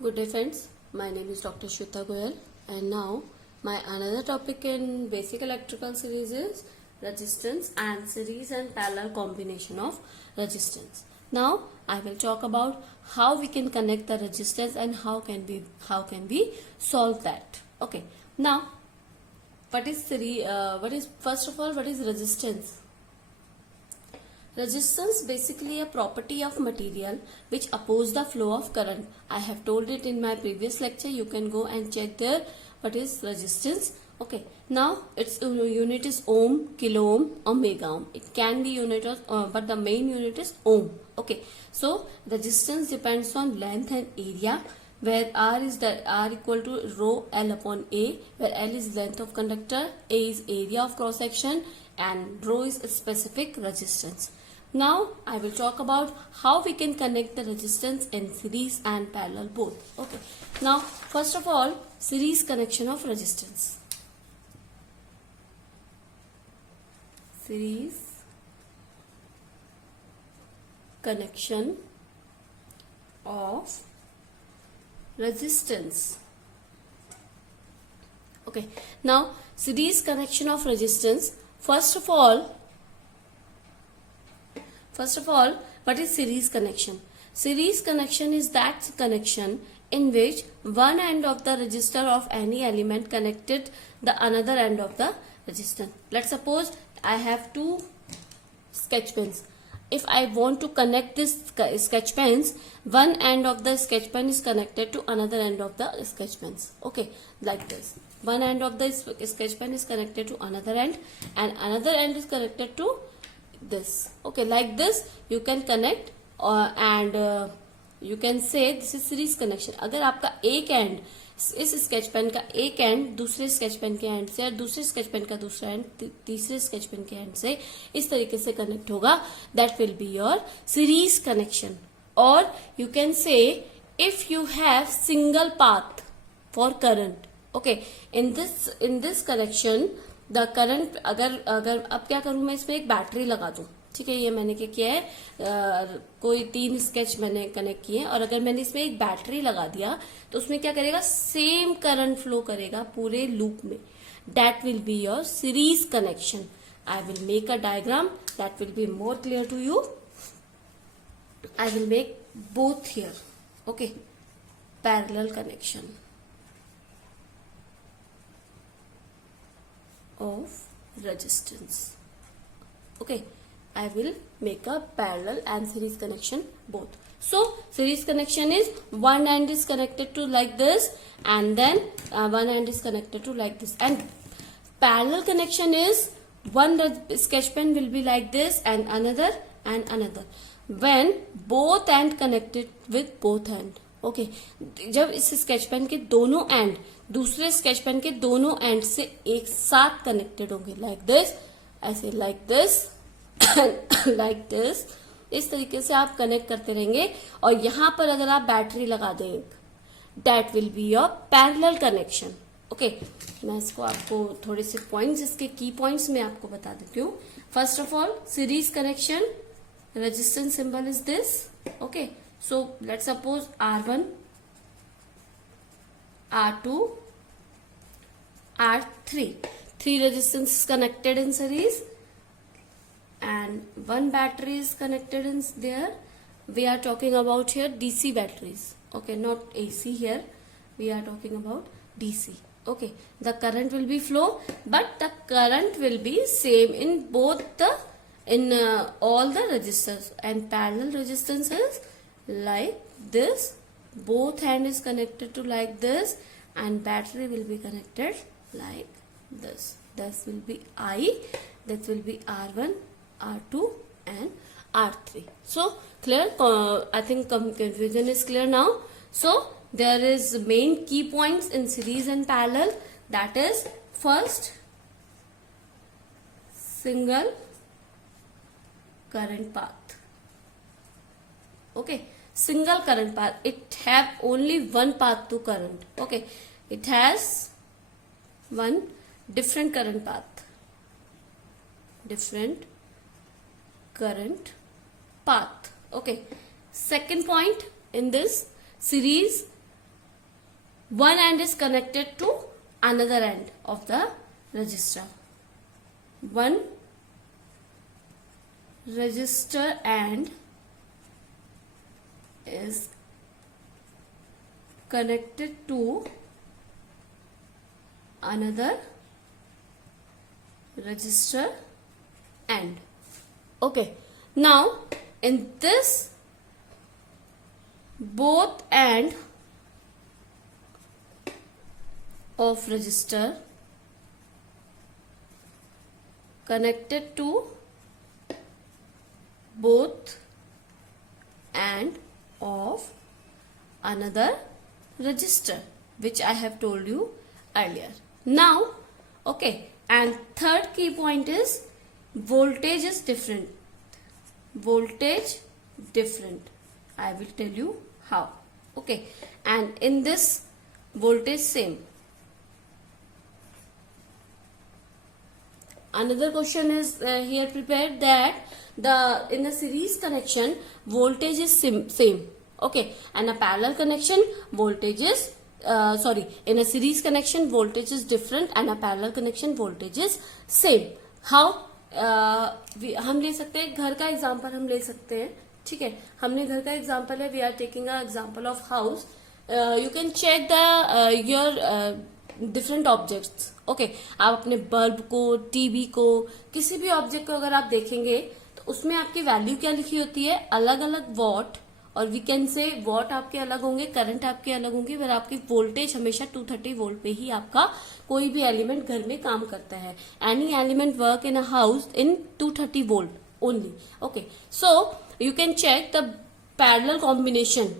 Good day friends, my name is Dr. Shweta Goyal and now my another topic in basic electrical series is resistance and series and parallel combination of resistance. Now I will talk about how we can connect the resistance and how can we solve that. Okay, now what is first of all what is resistance? Resistance basically a property of material which oppose the flow of current. I have told it in my previous lecture. You can go and check there what is resistance. Okay. Now its unit is ohm, kilo ohm or mega ohm. It can be unit of, but the main unit is ohm. Okay. So resistance depends on length and area, where R equal to rho L upon A, where L is length of conductor, A is area of cross section, and rho is specific resistance. Now I will talk about how we can connect the resistance in series and parallel both. Okay. Now first of all, series connection of resistance. Series connection of resistance. Okay. Now series connection of resistance. First of all, what is series connection? Series connection is that connection in which one end of the resistor of any element connected the another end of the resistor. Let's suppose I have two sketch pens. If I want to connect this sketch pens, one end of the sketch pen is connected to another end of the sketch pens. Okay, like this. One end of the sketch pen is connected to another end and another end is connected to this. Okay, like this you can connect and you can say this is series connection. अगर आपका एक and इस sketch pen का एक and दूसरे sketch pen के and से और दूसरे स्केच पेन का दूसरा एंड तीसरे स्केच पेन के एंड से इस तरीके से कनेक्ट होगा, that will be your series connection. और you can say if you have single path for current. Okay, in this connection the current अगर अब क्या करूं मैं, इसमें एक बैटरी लगा दूं. ठीक है, ये मैंने क्या किया है, कोई 3 स्केच मैंने कनेक्ट किए और अगर मैंने इसमें एक बैटरी लगा दिया तो उसमें क्या करेगा, सेम करंट फ्लो करेगा पूरे लूप में. That will be your series connection. I will make a diagram that will be more clear to you. I will make both here. Okay, parallel connection of resistance. Okay, I will make a parallel and series connection both. So series connection is one end is connected to like this and then one end is connected to like this, and parallel connection is one sketch pen will be like this and another when both end connected with both end. Okay, जब इस sketch pen के दोनों and दूसरे sketch pen के दोनों and से एक साथ कनेक्टेड होंगे, लाइक दिस, ऐसे लाइक दिस लाइक दिस, इस तरीके से आप कनेक्ट करते रहेंगे. और यहां पर अगर आप बैटरी लगा दें, that will be your parallel connection. Okay, मैं इसको आपको थोड़े से पॉइंट्स, इसके की पॉइंट्स में आपको बता देती हूँ. First of all, series connection, resistance symbol is this. Okay, so let's suppose R1, R2, R3, 3 resistance is connected in series and one battery is connected in there. We are talking about here DC batteries. Okay, not AC here. We are talking about DC. Okay, the current will be flow, but the current will be same in both all the resistors, and parallel resistance is like this. Both hand is connected to like this and battery will be connected like this. This will be I, that will be R1, R2 and R3. So clear? I think confusion is clear now. So there is main key points in series and parallel, that is first, single current path. Okay, single current path, it have only one path to current. Okay, it has one different current path, different current path. Okay, second point in this series one end is connected to another end of the register. One register end is connected to another register end. Okay, now in this both end of register connected to both end of another register, which I have told you earlier. Now, okay, and third key point is voltage is different. Voltage different. I will tell you how. Okay, and in this voltage same. Another question is here prepared that in a series connection voltage is same. Okay, and a parallel connection voltage is in a series connection voltage is different and a parallel connection voltage is same. How? हम ले सकते हैं घर का example हम ले सकते हैं. ठीक है, हमने घर का एग्जांपल है. We are taking a example of house. You can check the your different objects. Okay, आप अपने बल्ब को, टीवी को, किसी भी ऑब्जेक्ट को अगर आप देखेंगे तो उसमें आपकी वैल्यू क्या लिखी होती है, अलग अलग वॉट, और वी कैन से वॉट आपके अलग होंगे, करंट आपके अलग होंगे, पर आपकी वोल्टेज हमेशा 230 वोल्ट पे ही आपका कोई भी एलिमेंट घर में काम करता है. Any element work in a house in 230 volt only. Okay, so you can check the parallel combination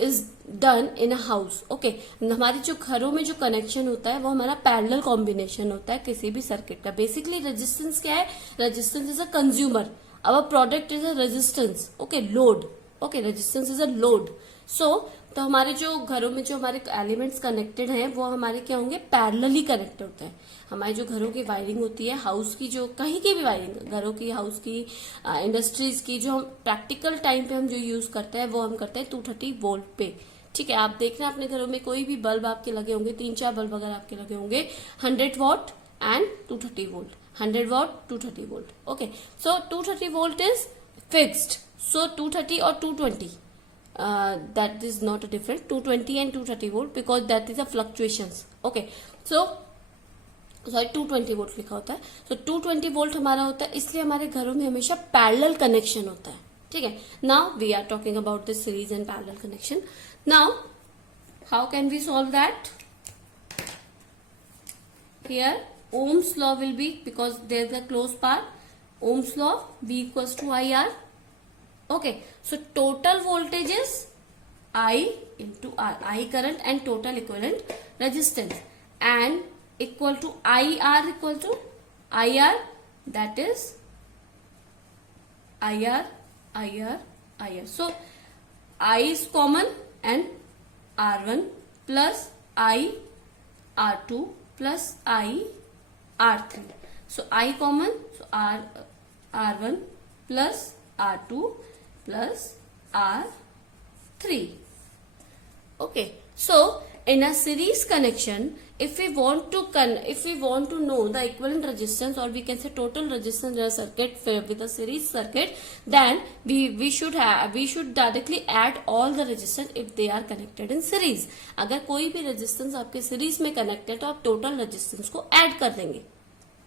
is done in a house. Okay, हमारे जो घरों में जो कनेक्शन होता है वो हमारा पैरेलल कॉम्बिनेशन होता है किसी भी सर्किट का. बेसिकली रेजिस्टेंस क्या है? Resistance is a consumer. Our product is a resistance. Okay, load. Okay, resistance is a load. So तो हमारे जो घरों में जो हमारे एलिमेंट्स कनेक्टेड हैं वो हमारे क्या होंगे? पैरेलली कनेक्टेड होते हैं. हमारी जो घरों की वायरिंग होती है, हाउस की, जो कहीं की भी वायरिंग, घरों की, हाउस की, इंडस्ट्रीज की, जो हम प्रैक्टिकल टाइम पे हम जो यूज करते हैं वो हम करते हैं 230 वोल्ट पे. ठीक है, आप देख रहे हैं अपने घरों में कोई भी बल्ब आपके लगे होंगे, 3-4 बल्ब अगर आपके लगे होंगे, 100 what and 230 volt, 100 what 230 volt. Okay, so 230 volt is fixed. So 230 or 220, that is not a different. 220 and 230 volt because that is a fluctuations. Okay, so sorry 220 volt लिखा होता है. So 220 वोल्ट हमारा होता है, इसलिए हमारे घरों में हमेशा पैरेलल कनेक्शन होता है. ठीक है, now we are talking about the series and parallel connection. Now how can we solve that? Here Ohm's law will be, because there is a closed path, Ohm's law, V equals to IR. Okay, so total voltage is I into R, I current and total equivalent resistance, and equal to IR equal to IR, that is IR. So I is common and R1 plus I R2 plus I R3. So I common, so R1 plus R2 plus R3. Okay, so in a series connection, if we want to know the equivalent resistance, or we can say total resistance in a circuit with a series circuit, then we should directly add all the resistance if they are connected in series. अगर कोई भी resistance आपके series में connected तो आप total resistance को add कर देंगे.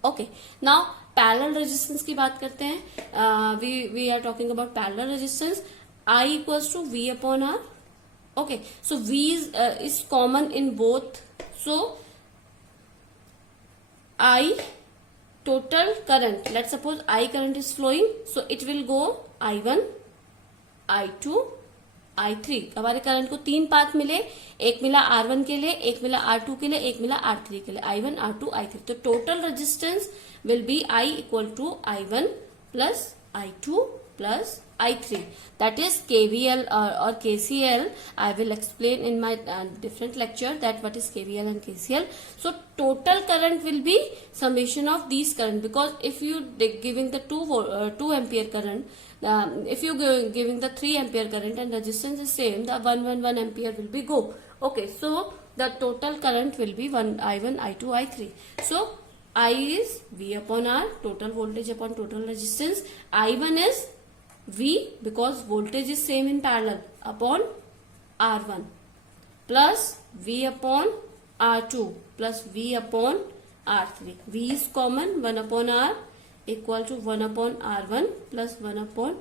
ओके, नाउ पैरेलल रेजिस्टेंस की बात करते हैं. We are talking about parallel resistance. I equals to V upon R. Okay, so V is common in both. So I total current, let suppose I current is flowing, so it will go I1, I2, I3. हमारे current को 3 path मिले, एक मिला R1 के लिए, एक मिला R2 के लिए, एक मिला R3 के लिए. I1, R2, I3. तो total resistance will be I equal to I1 plus I2 plus I3. That is KVL or KCL. I will explain in my different lecture that what is KVL and KCL. So total current will be summation of these current, because if you giving the 2 ampere current, if you giving the 3 ampere current and resistance is same, the 1 ampere will be go. Okay, so the total current will be I1, I2, I3. So I is V upon R, total voltage upon total resistance. I1 is V, because voltage is same in parallel, upon R1, plus V upon R2 plus V upon R3. V is common, 1 upon R equal to 1 upon R1 plus 1 upon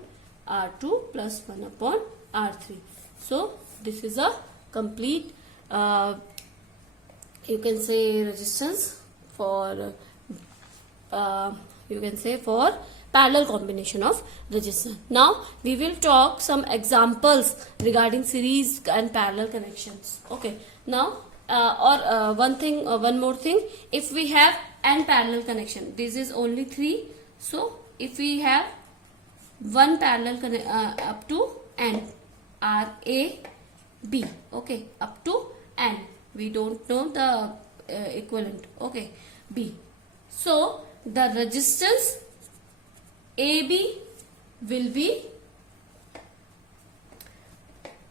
R2 plus 1 upon R3. So this is a complete you can say resistance for you can say for parallel combination of resistance. Now we will talk some examples regarding series and parallel connections. Okay, now one more thing, if we have n parallel connection, this is only 3, so if we have one parallel up to n, R A B, okay, up to n, we don't know the equivalent, okay, B. So the resistance AB will be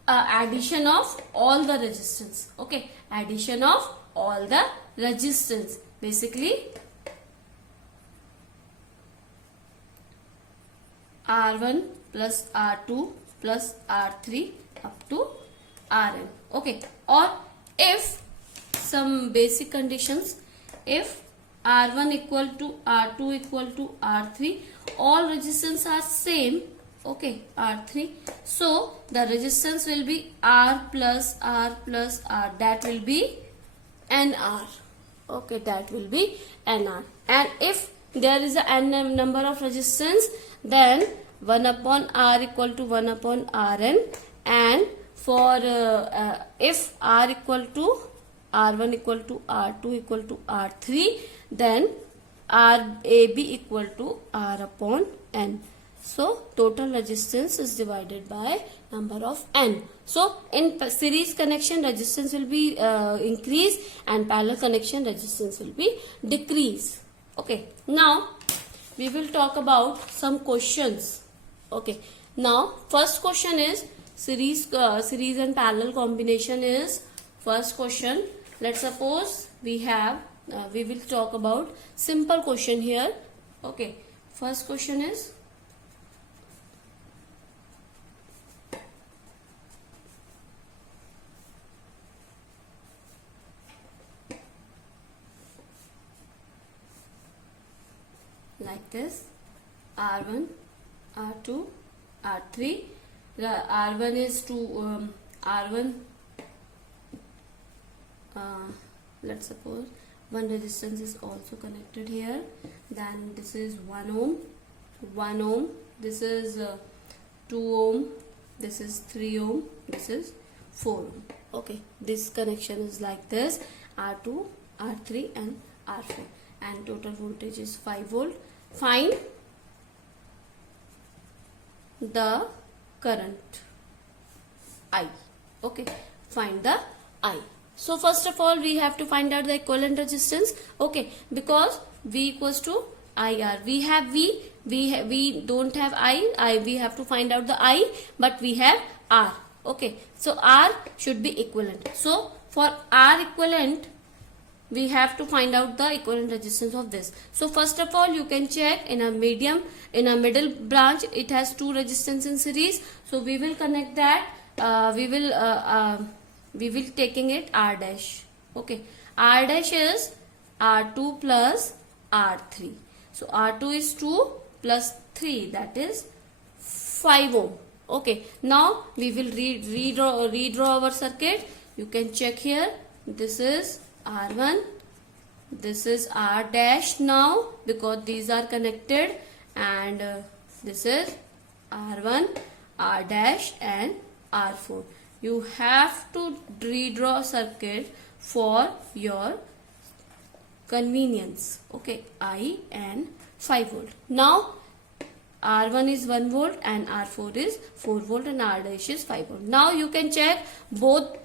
addition of all the resistance, okay, addition of all the resistance, basically R1 plus R2 plus R3 up to Rn, okay. Or if some basic conditions, if R1 equal to R2 equal to R3, all resistance are same, okay, R3, so the resistance will be R plus R plus R, that will be NR, okay, that will be NR. And if there is a n number of resistance, then 1 upon R equal to 1 upon Rn, and for if R equal to R1 equal to R2 equal to R3, then RAB equal to R upon N. So total resistance is divided by number of N. So in series connection, resistance will be increase, and parallel connection resistance will be decrease. Okay, now we will talk about some questions. Okay, now first question is series and parallel combination is first question. Let's suppose we have we will talk about simple question here. Okay, first question is like this: R1, R2, R3. R1 is to R1. Let's suppose one resistance is also connected here. Then this is 1 ohm, 1 ohm. This is 2 ohm. This is 3 ohm. This is 4 ohm. Okay, this connection is like this: R2, R3, and R4. And total voltage is 5 volt. Find the current I. Okay, find the I. So first of all, we have to find out the equivalent resistance. Okay, because V equals to IR. We have V. We don't have I. We have to find out the I, but we have R. Okay, so R should be equivalent. So for R equivalent, we have to find out the equivalent resistance of this. So first of all, you can check in a middle branch, it has two resistance in series. So we will connect that. We will taking it R dash. Okay, R dash is R2 plus R3. So R2 is 2 plus 3, that is 5 ohm. Okay, now we will redraw our circuit. You can check here. This is R1, this is R dash now, because these are connected, and this is R1, R dash, and R4. You have to redraw circuit for your convenience. Okay, I and 5 volt. Now R1 is 1 volt and R4 is 4 volt and R dash is 5 volt. Now you can check both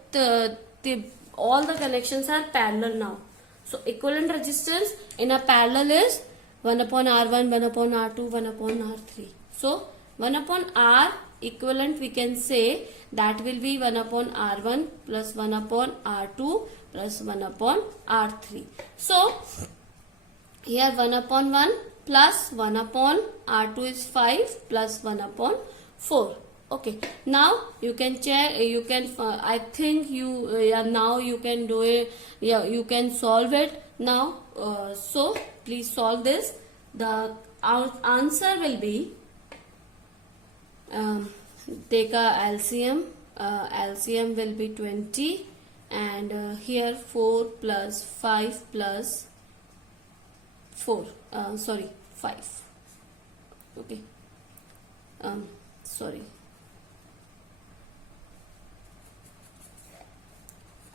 all the connections are parallel now. So equivalent resistance in a parallel is 1 upon R1, 1 upon R2, 1 upon R3. So 1 upon R equivalent we can say that will be 1 upon R1 plus 1 upon R2 plus 1 upon R3. So here 1 upon 1 plus 1 upon R2 is 5 plus 1 upon 4. Okay, now you can check, you can, I think you, now you can do it, you can solve it now. So please solve this. The answer will be, take a LCM, LCM will be 20 and here 4 plus 5 plus 4, 5, okay, sorry,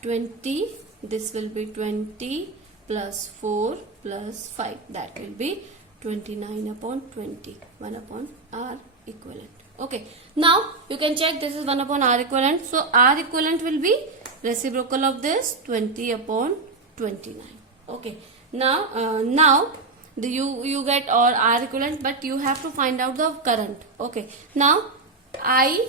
20, this will be 20 plus 4 plus 5, that will be 29 upon 20, 1 upon R equivalent. Okay, now you can check this is 1 upon R equivalent. So R equivalent will be reciprocal of this 20 upon 29. Okay, now you get or R equivalent, but you have to find out the current. Okay, now I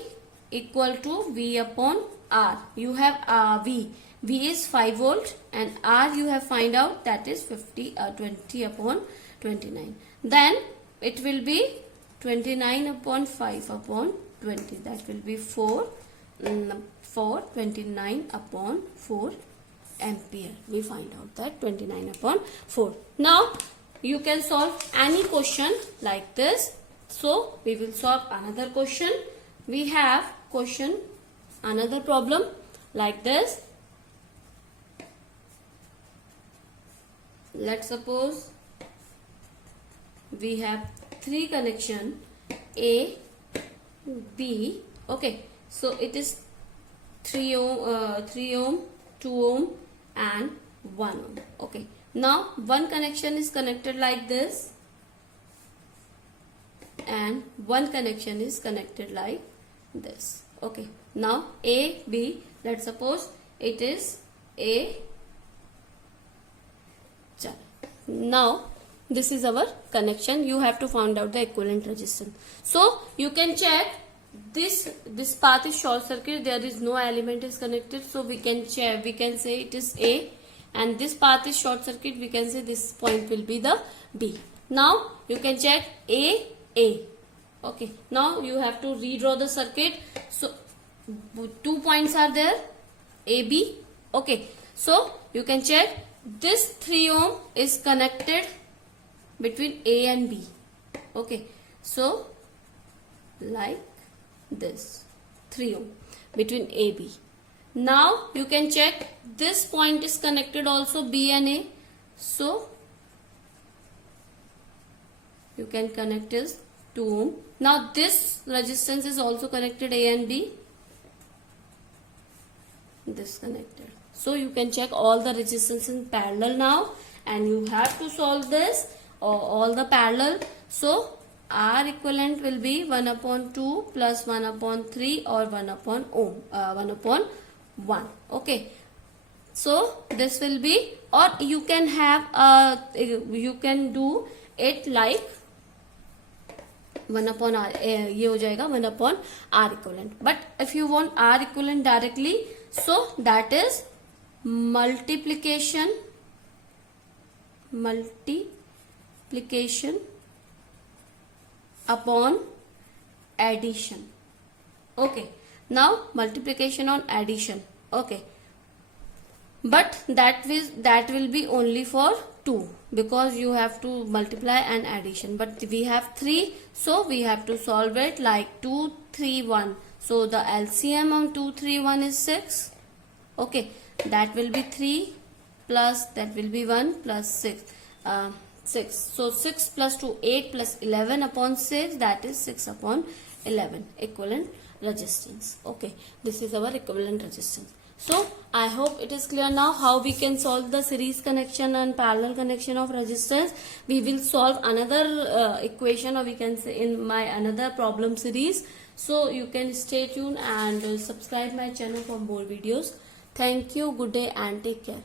equal to V upon R. You have V is 5 volt and R you have find out that is 20 upon 29. Then it will be 29 upon 5 upon 20, that will be 4 29 upon 4 ampere. We find out that 29 upon 4. Now you can solve any question like this. So we will solve another question. We have another problem like this. Let's suppose we have 3 connection A, B. Okay, so it is 3 ohm, 2 ohm and 1 ohm. Okay, now one connection is connected like this and one connection is connected like this. Okay, now A, B, let's suppose it is A. Now this is our connection. You have to find out the equivalent resistance. So you can check this path is short circuit, there is no element is connected, so we can check, we can say it is A, and this path is short circuit, we can say this point will be the B. Now you can check A. Okay, now you have to redraw the circuit. So 2 points are there, AB. Okay, so you can check this 3 ohm is connected between A and B. Okay, so like this 3 ohm between A, B. Now you can check this point is connected also B and A. So you can connect is 2 ohm. Now this resistance is also connected A and B. This connected. So you can check all the resistance in parallel now, and you have to solve this all the parallel. So R equivalent will be 1 upon 2 plus 1 upon 3 or 1 upon 1. Okay, so this will be, or you can have you can do it like 1 upon R, ये हो जाएगा 1 upon R equivalent. But if you want R equivalent directly, so that is multiplication upon addition. Okay, now multiplication on addition. Okay, but that will be only for 2 because you have to multiply and addition, but we have 3, so we have to solve it like 2, 3, 1. So the LCM on 2, 3, 1 is 6. Okay, that will be 3 plus that will be 1 plus 6. 6. So 6 plus 2, 8 plus 11 upon 6, that is 6 upon 11 equivalent resistance. Okay, this is our equivalent resistance. So I hope it is clear now how we can solve the series connection and parallel connection of resistors. We will solve another equation, or we can say in my another problem series. So you can stay tuned and subscribe my channel for more videos. Thank you, good day and take care.